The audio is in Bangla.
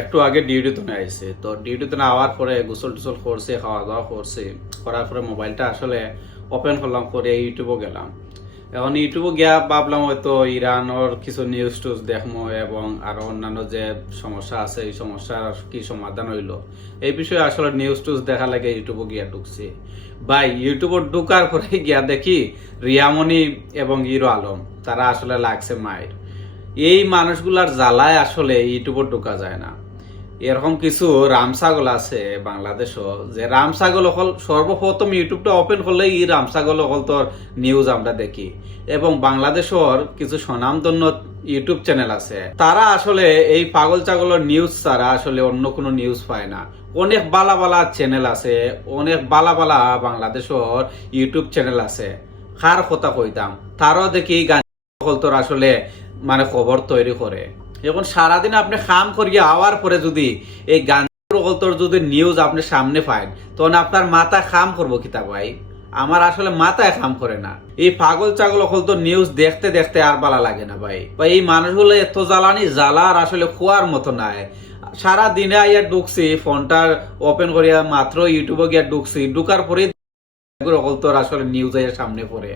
একটু আগে ডিউটিতে না আইছে, তো ডিউটিতে না আওয়ার পরে গোসল টোসল করছে, খাওয়া দাওয়া করছে, করার পরে মোবাইলটা আসলে ওপেন করলাম, করে ইউটিউবে গেলাম। এখন ইউটিউবে গিয়া ভাবলাম হয়তো ইরানের কিছু নিউজ টিউজ দেখবো এবং আরো অন্যান্য যে সমস্যা আছে এই সমস্যার কি সমাধান হইলো এই বিষয়ে আসলে নিউজ টিউজ দেখা লাগে ইউটিউবে গিয়া ঢুকছি। ভাই ইউটিউবে ঢুকার পরে গিয়া দেখি রিয়ামণি এবং হিরো আলম তারা আসলে লাগছে মায়ের। এই মানুষগুলার জ্বালায় আসলে ইউটিউবে ঢোকা যায় না। এরকম কিছু রামছাগল আছে বাংলাদেশও, যে রামছাগল হল সর্বপ্রথম ইউটিউবটা ওপেন করলে এই রামছাগল হল তোর নিউজ আমরা দেখি। এবং বাংলাদেশের কিছু স্বনামধন্য ইউটিউব চ্যানেল আছে, তারা আসলে এই পাগল ছাগলের নিউজ ছাড়া আসলে অন্য কোনো নিউজ পায় না। অনেক বালা বালা চ্যানেল আছে, অনেক বালা বালা বাংলাদেশের ইউটিউব চ্যানেল আছে। কার কথা কইতাম, তারও দেখি গান তোর আসলে মানে খবর তৈরি করে। এখন সারাদিন আপনি কাম করিয়া আওয়ার পরে যদি এই গান তোর যদি নিউজ আপনি সামনে পান, তখন আপনার মাথা কাম করবো কিতা ভাই? আমার আসলে মাথায় কাম করে না। এই পাগল ছাগল হল তো নিউজ দেখতে দেখতে আর ভালো লাগে না ভাই। এই মানুষগুলো এত জ্বালানি জ্বালার আসলে খোয়ার মতো নাই। সারা দিনে আইয়া ঢুকছি, ফোনটা ওপেন করিয়া মাত্র ইউটিউবে গিয়া ঢুকছি, ঢুকার পরে তোর আসলে নিউজ আইয়া সামনে পড়ে।